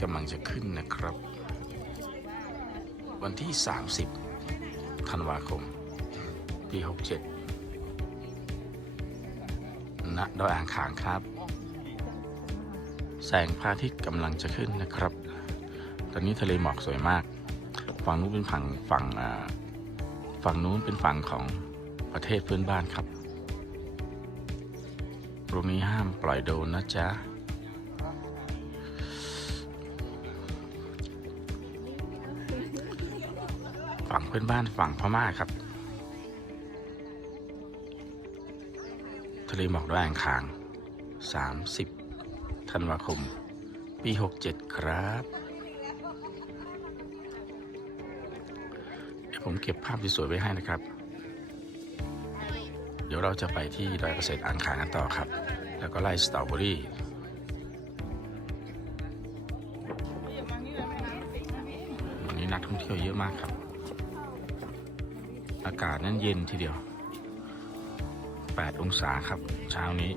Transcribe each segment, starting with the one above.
กำลังจะขึ้นนะครับ วันที่ 30ธันวาคม ปี 67ณดอยอ่างขางครับ แสงพระอาทิตย์กำลังจะขึ้นนะครับ ตอนนี้ทะเลหมอกสวยมาก ฝั่งนู้นเป็นฝั่งฝั่งฝั่งนู้นเป็นฝั่งของประเทศเพื่อนบ้านครับ ตรงนี้ห้ามปล่อยโดนนะจ๊ะ ฝั่งเพื่อนบ้านฝั่งพม่าครับ ทะเลหมอกด้วยอ่างคาง 30 ธันวาคม ปี 67 ครับ เดี๋ยวผมเก็บภาพสวยๆไว้ให้นะครับ เดี๋ยวเราจะไปที่ดอยเกษตรอ่างขางกันต่อครับ แล้วก็ไล่สตรอเบอรี่วันนี้นักท่องเที่ยวเยอะมากครับ อากาศนั้นเย็นทีเดียว 8 องศาครับเช้านี้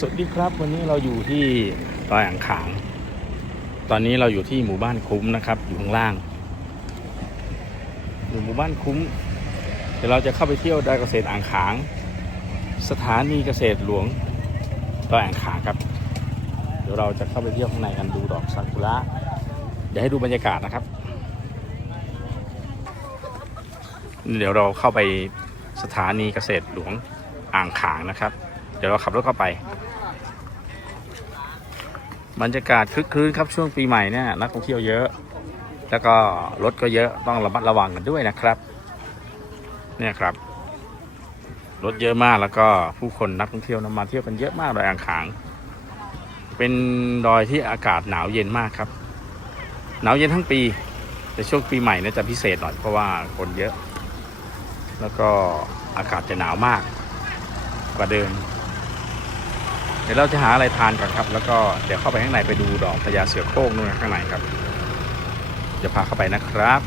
สวัสดีครับวันนี้เราอยู่ที่ดอยอ่างขาง ตอนนี้เราอยู่ที่หมู่บ้านคุ้มนะครับ อยู่ข้างล่าง อยู่หมู่บ้านคุ้ม เดี๋ยวเราจะเข้าไปเที่ยวดอยเกษตรอ่างขาง สถานีเกษตรหลวงดอยอ่างขางครับ เดี๋ยวเราจะเข้าไปเที่ยวข้างในกันดูดอกซากุระเดี๋ยวให้ดูบรรยากาศนะครับ เดี๋ยวเราเข้าไปสถานีเกษตรหลวงอ่างขางนะครับ เดี๋ยวเราขับรถเข้าไป บรรยากาศคึกคืนครับช่วงปีใหม่เนี่ยนักท่องเที่ยวเยอะ แล้วก็รถก็เยอะต้องระมัดระวังกันด้วยนะครับ เนี่ยครับ รถเยอะมากแล้วก็ผู้คนนักท่องเที่ยวนำมาเที่ยวกันเยอะมากดอยอ่างขาง เป็นดอยที่อากาศหนาวเย็นมากครับ หนาวเย็นทั้งปี แต่ช่วงปีใหม่เนี่ยจะพิเศษหน่อยเพราะว่าคนเยอะ แล้วก็อากาศจะหนาวมากกว่าเดิม ดี๋ยวเราจะหาอะไรทานก่อนครับ แล้วก็เดี๋ยวเข้าไปข้างในไปดูดอกพญาเสือโคร่งนู่นข้างในครับจะพาเข้าไปนะครับ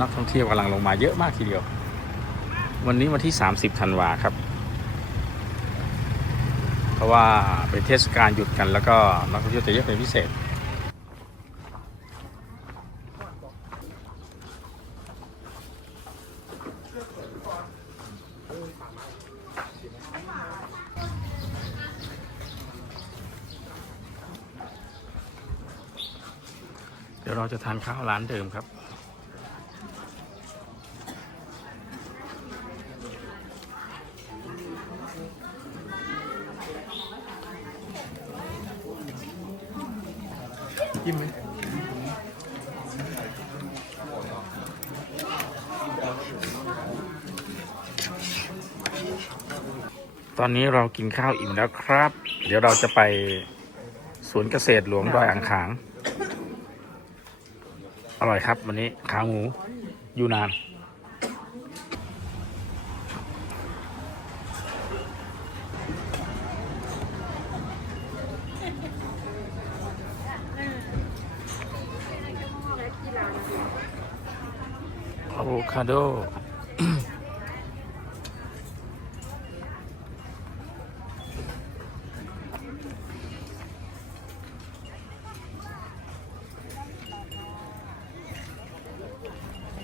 นักท่องเที่ยวกำลังลงมาเยอะมากทีเดียว วันนี้วันที่ 30ธันวาครับ เพราะว่าเป็นเทศกาลหยุดกันแล้วก็นักท่องเที่ยวจะเยอะเป็นพิเศษ เดี๋ยวเราจะทานข้าวร้านเดิมครับ ยิ้มไหมตอนนี้เรากินข้าวอิ่มแล้วครับ เดี๋ยวเราจะไปสวนเกษตรหลวงดอยอ่างขาง อร่อยครับ วันนี้ขาหมูอยู่นาน อะโวคาโด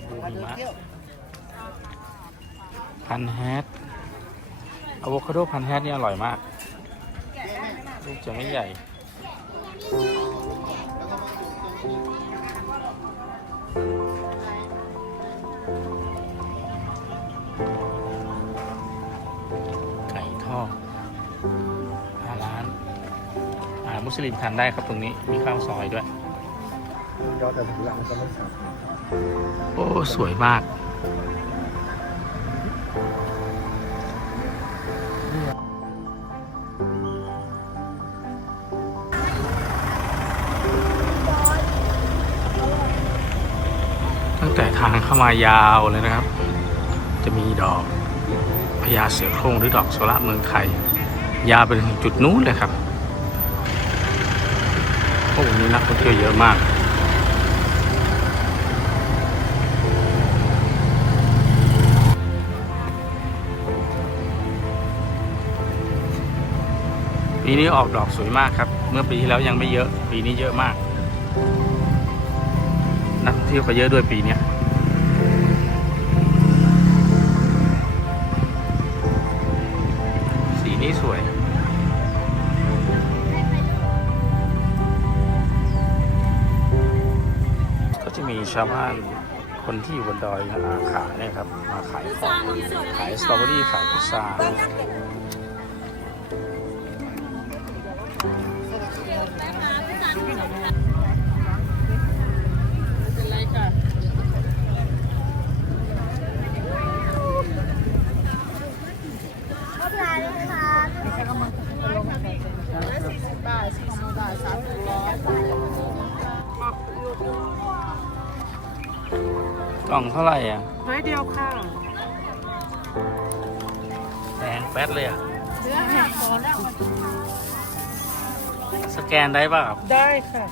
ปูหิมะพันแฮทอะ โวคาโดพันแฮทนี่อร่อยมากลูกจะไม่ใหญ่ ไก่ทอดอาร้านอาหารมุสลิมทานได้ครับตรงนี้ มีข้าวซอยด้วยยอดแต่ถึงหลังจะไม่สับโอ้ สวยมาก เข้ามายาวเลยนะครับ จะมีดอกพญาเสือโคร่งหรือดอกโซละเมืองไทย ยาวไปถึงจุดนู้นเลยครับโอ้วันนี้นักท่องเที่ยวเยอะมากปีนี้ออกดอกสวยมากครับ เมื่อปีที่แล้วยังไม่เยอะ ปีนี้เยอะมาก นักท่องเที่ยวก็เยอะด้วยปีนี้าวบ้านคนที่อยู่บนดอยอาขาเนี่ยครับ มาขายของขายสตรอเบอรี่ขายพุทรา ล่องเท่าไหร่อะร้อยเดียวค่ะแพงแป๊ดเลยอะเนื้อหักพอแล้วสแกนได้ป่ะครับ ได้ค่ะ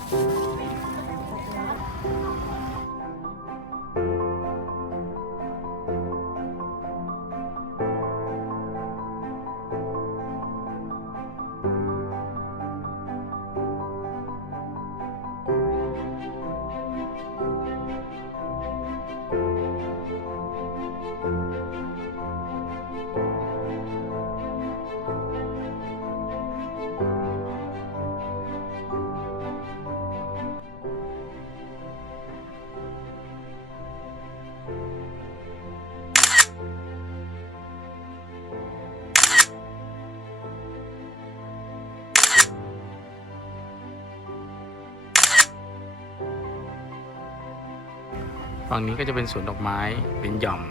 ฝั่งนี้ก็จะเป็นสวนดอกไม้เป็นหย่อม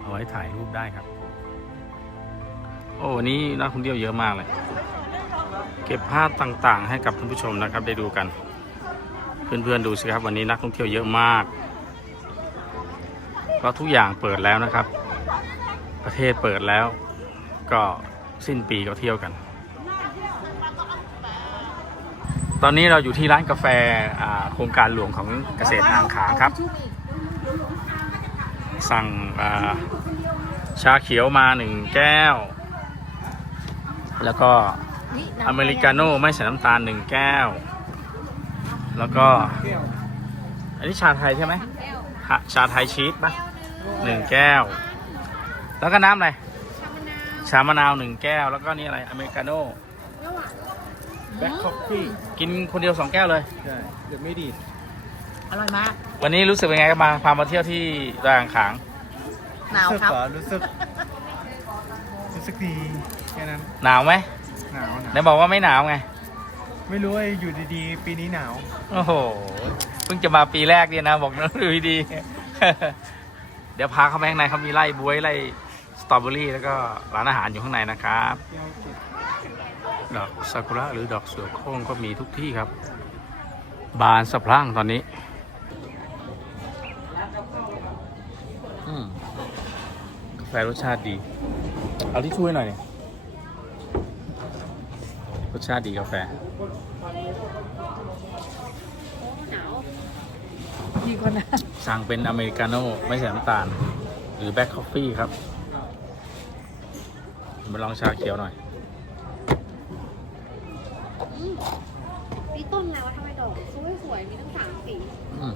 เอาไว้ถ่ายรูปได้ครับ โอ้วันนี้นักท่องเที่ยวเยอะมากเลย เก็บภาพต่างๆ ให้กับท่านผู้ชมนะครับได้ดูกัน เพื่อนๆดูสิครับ วันนี้นักท่องเที่ยวเยอะมากเพราะทุกอย่างเปิดแล้วนะครับ ประเทศเปิดแล้ว ก็สิ้นปีก็เที่ยวกัน ตอนนี้เราอยู่ที่ร้านกาแฟอ่าโครงการหลวงของเกษตรอ่างขางครับ สั่งอ่าชาเขียวมาหนึ่งแก้ว แล้วก็อเมริกาโน่ไม่ใส่น้ำตาลหนึ่งแก้ว แล้วก็ อันนี้ชาไทยใช่ไหมฮะชาไทยชีสปะหนึ่งแก้ว แล้วก็น้ำอะไร ชามะนาวหนึ่งแก้ว แล้วก็นี่อะไรอเมริกาโน่ แบล็คคอฟฟี่กินคนเดียวสองแก้วเลย ใช่เดี๋ยวไม่ดีอร่อยมาก วันนี้รู้สึกเป็นไงกันมาพามาเที่ยวที่ดอยอ่างขาง หนาวครับ รู้สึกรู้สึกดีแค่นั้นหนาวไหมหนาวหไหนนาวบอกว่าไม่หนาวไง ไม่รู้ว่าอยู่ดีๆ ปีนี้หนาวโอ้โห เพิ่งจะมาปีแรกเนี่ยนะ บอกนะดูดีๆ เดี๋ยวพาเข้าไปข้างในเขามีไร่บวยไร่สตรอเบอรี่แล้วก็ร้านอาหารอยู่ข้างในนะครับด อกซากุระหรือดอกเสือโคร่งก็มีทุกที่ครับ บานสะพรั่งตอนนี้อืมกาแฟรสชาติดี เอาที่ช่วยหน่อยดิรสชาติดีกาแฟดีกว่านะสั่งเป็นอเมริกาโน่ไม่ใส่น้ำตาล หรือแบล็คคอฟฟี่ครับ มาลองชาเขียวหน่อย นี่ต้นแล้วทำไมดอกสวยสวยๆมีทั้งสามสีอืม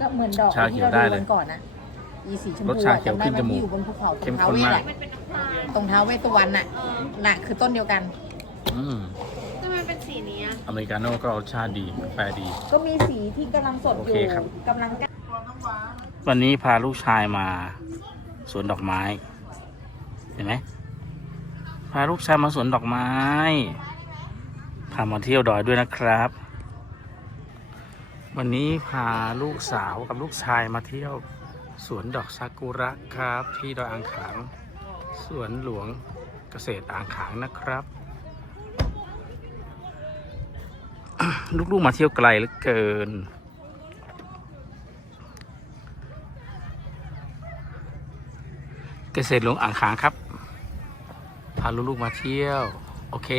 ก็เหมือนดอกชาเขียวที่ได้เราเลยดูกันก่อนนะอีสีชมรพูสชาเขียวจำได้ขึ้นไหจมูกที่อยู่บนภูเขาตรเข้มงท้าข้นเวสมาก อะมันเป็นน้ำตาลตรงท้าเวสสุวรรณน่ะน่ะคือต้นเดียวกัน อืมทำไมเป็นสีนี้อะอเมริกาโน่ก็รสชาติดีกาแฟดี ก็มีสีที่กำลังสดอโอยู่เคครับ กำลังใกล้วันนี้พาลูกชายมาสวนดอกไม้ เห็นไหมพาลูกชายมาสวนดอกไม้พามาเที่ยวดอยด้วยนะครับ วันนี้พาลูกสาวกับลูกชายมาเที่ยว สวนดอกซากุระครับ ที่ดอยอ่างขาง สวนหลวงเกษตรอ่างขางนะครับ ลูกๆมาเที่ยวไกลเหลือเกินเกษตรหลวงอ่างขางครับ พาลูกๆมาเที่ยว โอเค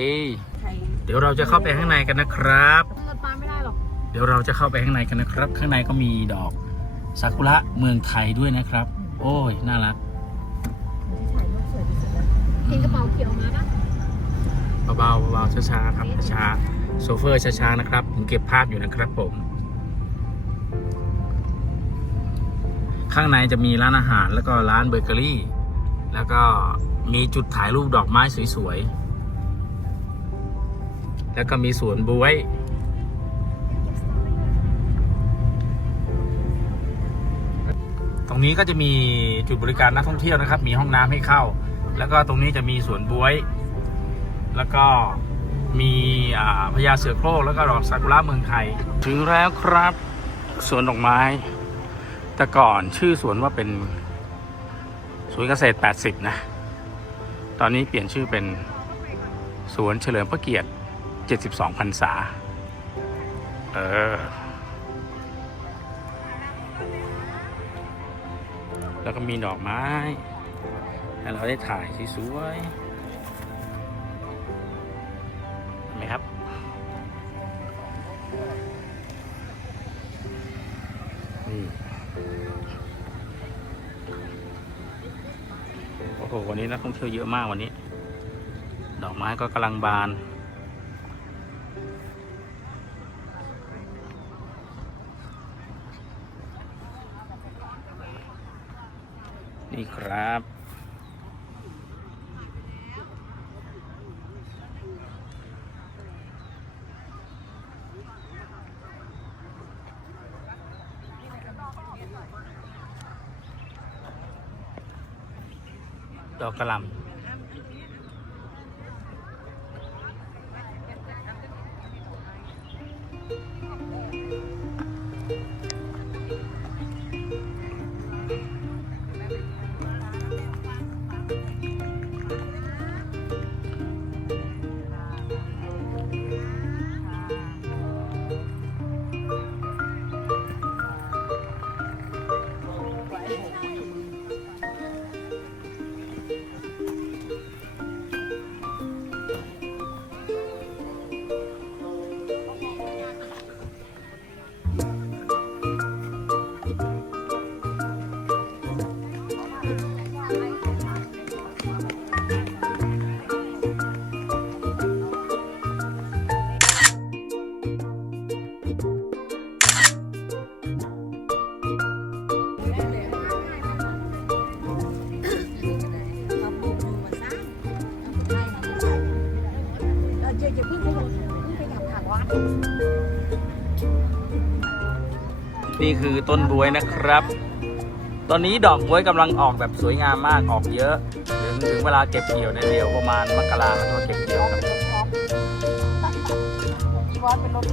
ดี๋ยวเราจะเข้าไปข้างในกันนะครับต้นปลาไม่ได้หรอก เดี๋ยวเราจะเข้าไปข้างในกันนะครับ ข้างในก็มีดอกซากุระเมืองไทยด้วยนะครับ โอ้ยน่ารักถ่ายรูปสวยที่สุดแล้วเห็นกระเป๋าเขียวมาปะเบาๆเบาๆช้าๆครับช้าๆโซเฟอร์ช้าๆนะครับ ผมเก็บภาพอยู่นะครับผม ข้างในจะมีร้านอาหารแล้วก็ร้านเบเกอรี่ แล้วก็มีจุดถ่ายรูปดอกไม้สวยๆ แล้วก็มีสวนบวยตรงนี้ก็จะมีจุดบริการนักท่องเที่ยวนะครับ มีห้องน้ำให้เข้า แล้วก็ตรงนี้จะมีสวนบวย แล้วก็มีพญาเสือโคร่งแล้วก็ดอกซากุระเมืองไทย ถึงแล้วครับสวนดอกไม้ แต่ก่อนชื่อสวนว่าเป็นสวนเกษตร 80 นะ ตอนนี้เปลี่ยนชื่อเป็นสวนเฉลิมพระเกียรติ 72พรรษา เออ แล้วก็มีดอกไม้ ให้เราได้ถ่ายสวยๆเห็นไหมครับ นี่ โอ้โห วันนี้นักท่องเที่ยวเยอะมากวันนี้ ดอกไม้ก็กำลังบาน นี่ครับ ดอกกระลำ นี่คือต้นบวยนะครับ ตอนนี้ดอกบวยกำลังออกแบบสวยงามมากออกเยอะ ถึงถึงเวลาเก็บเกี่ยวในเดียวประมาณมกราก็จะมาเก็บเกี่ยวครับอีวอนเป็นรถ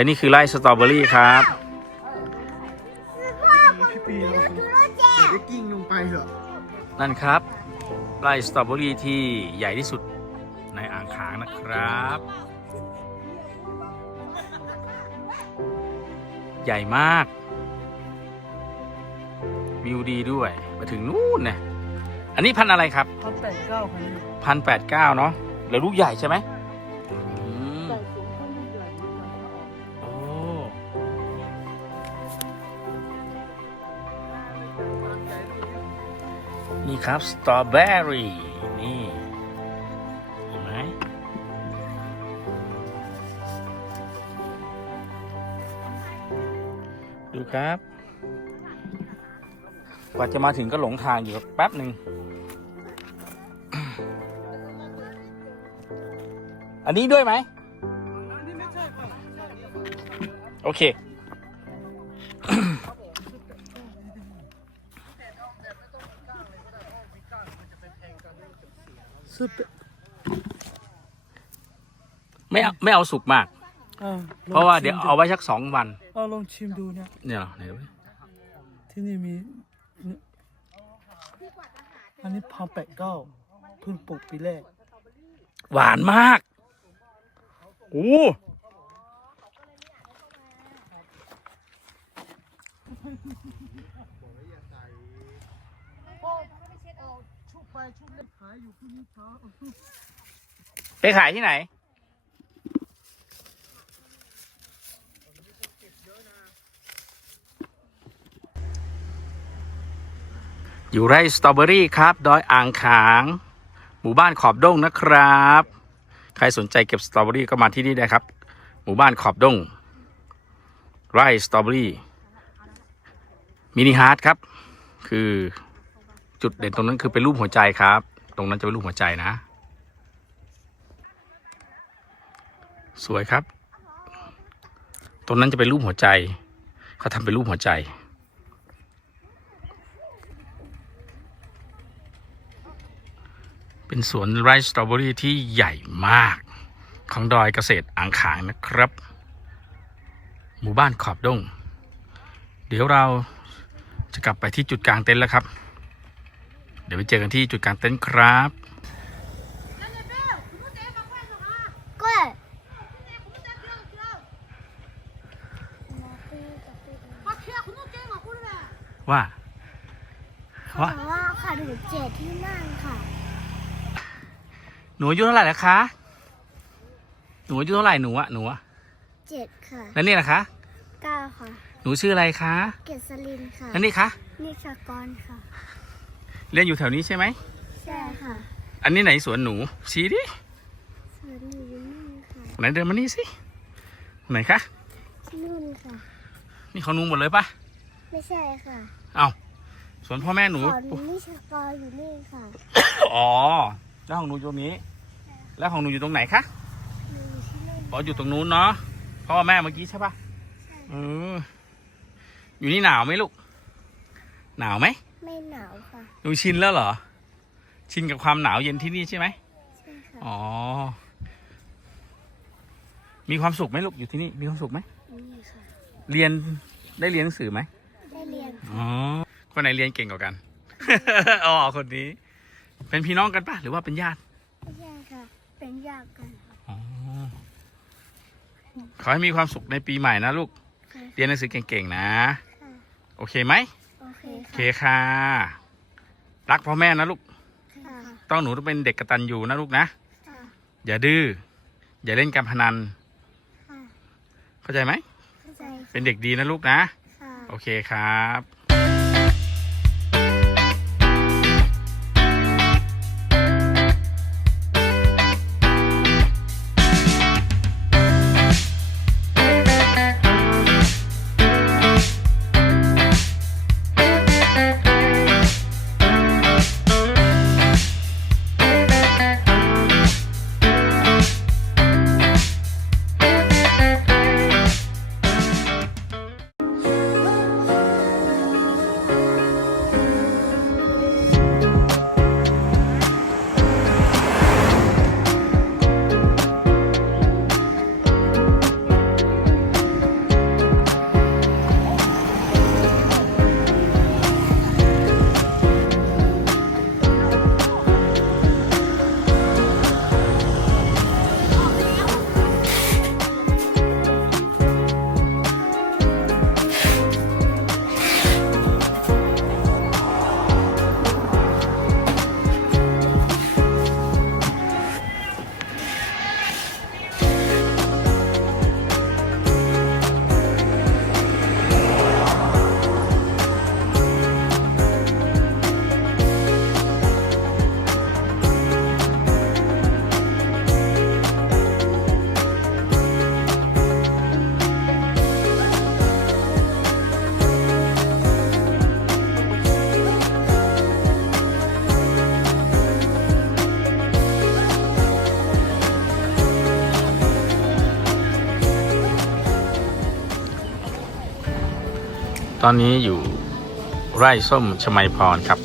และนี่คือไร่สตรอเบอรี่ครับพี่ปีเราจะได้กิ้งลงไปเหรอนั่นครับ ไร่สตรอเบอรี่ที่ใหญ่ที่สุดในอ่างขางนะครับ ใหญ่มาก วิวดีด้วยมาถึงนู่นนะอันนี้พันธุ์อะไรครับ พันแปดเก้าพันพันแปดเก้าเนาะแล้วลูกใหญ่ใช่ไหม ครับสตรอเบอรี่นี่เห็นไหมดูครับ กว่าจะมาถึงก็หลงทางอยู่แป๊บหนึ่งอันนี้ด้วยไหมโอเค ไม่เอาไม่เอาสุกมาก อ่าเพราะว่าเดี๋ยวเอาไว้สักสองวัน เอาลองชิมดูเนี่ย เนี่ยเหรอไหนดูดิที่นี่มีเนี่ยอันนี้พันแปดเก้าเพิ่งปลูกปีแรก หวานมากโอ้ชุบไปชุบเล็กขายอยู่พรุ่งนี้เช้าไปขายที่ไหน อยู่ไร่สตรอเบอรี่ครับ ดอยอ่างขาง หมู่บ้านขอบด้งนะครับ ใครสนใจเก็บสตรอเบอรี่ก็มาที่นี่ได้ครับ หมู่บ้านขอบด้งไร่สตรอเบอรี่มินิฮาร์ดครับ คือจุดเด่นตรงนั้นคือเป็นรูปหัวใจครับ ตรงนั้นจะเป็นรูปหัวใจนะ สวยครับ ตรงนั้นจะเป็นรูปหัวใจ เขาทำเป็นรูปหัวใจ เป็นสวนไร่สตรอเบอรี่ที่ใหญ่มากของดอยเกษตรอ่างขางนะครับ หมู่บ้านขอบดง เดี๋ยวเราจะกลับไปที่จุดกลางเต็นท์แล้วครับ เดี๋ยวไปเจอกันที่จุดกลางเต็นท์ครับว่าว่าแต่ว่าค่ะหนูเจ็ดที่นั่งค่ะ หนูอายุเท่าไหร่แล้วคะ หนูอายุเท่าไหร่หนูอะหนูอะเจ็ดค่ะแล้วนี่นะคะเก้าค่ะ หนูชื่ออะไรคะเกษลินค่ะแล้วนี่คะ นิชากรค่ะ เรียนอยู่แถวนี้ใช่ไหม ใช่ค่ะอันนี้ไหนสวนหนู ชี้ดิส่วนหนูอยู่นู่นค่ะไหนเดินมานี่สิ ไหนคะ ที่นู่นค่ะ นี่ของหนูหมดเลยปะไม่ใช่ค่ะเอาสวนพ่อแม่หนูขอนิชากรอยู่นี่ค่ะ อ๋อ แล้วของหนูอยู่ตรงนี้ แล้วของหนูอยู่ตรงไหนคะหนูอยู่ที่นู่นอ๋ออยู่ตรงนู้นเนาะพ่อแม่เมื่อกี้ใช่ปะเอออยู่นี่หนาวไหมลูก หนาวไหมไม่หนาวค่ะหนูชินแล้วเหรอ ชินกับความหนาวเย็นที่นี่ใช่ไหมใช่ค่ะอ๋อ มีความสุขไหมลูกอยู่ที่นี่มีความสุขไหมนี่ค่ะเรียนได้เรียนหนังสือไหมได้เรียนอ๋อคนไหนเรียนเก่งกว่ากันอ๋อคนนี้ เป็นพี่น้องกันปะหรือว่าเป็นญาติไม่ใช่ค่ะ เป็นญาติกันค่ะอ๋อขอให้มีความสุขในปีใหม่นะลูกค่ะเรียนหนังสือเก่งๆนะ ค่ะโอเคไหมโอเคโอเคค่ะค่ะ รักพ่อแม่นะลูก ค่ะต้องหนูต้องเป็นเด็กกตัญญูนะลูกนะ ค่ะอย่าดื้อ อย่าเล่นการพนัน ค่ะเข้าใจไหม เข้าใจเป็นเด็กดีนะลูกนะ ค่ะ โอเคครับ อนนี้อยู่ไร่ส้มชมัยพรครับ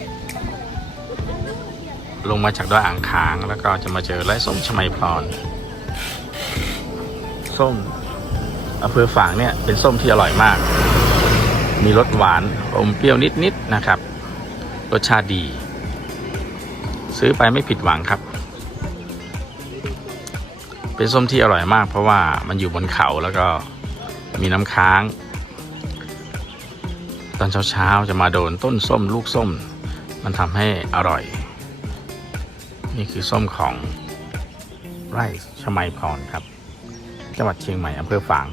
ลงมาจากดอยอ่างขางแล้วก็จะมาเจอไร่ส้มชมัยพร ส้มอำเภอฝางเนี่ยเป็นส้มที่อร่อยมาก มีรสหวานอมเปรี้ยวนิดๆนะครับ รสชาติดี ซื้อไปไม่ผิดหวังครับ เป็นส้มที่อร่อยมาก เพราะว่ามันอยู่บนเขาแล้วก็มีน้ำค้าง ตอนเช้าๆจะมาโดนต้นส้มลูกส้ม มันทำให้อร่อย นี่คือส้มของไร่ชมัยพรครับ จังหวัดเชียงใหม่อำเภอฝาง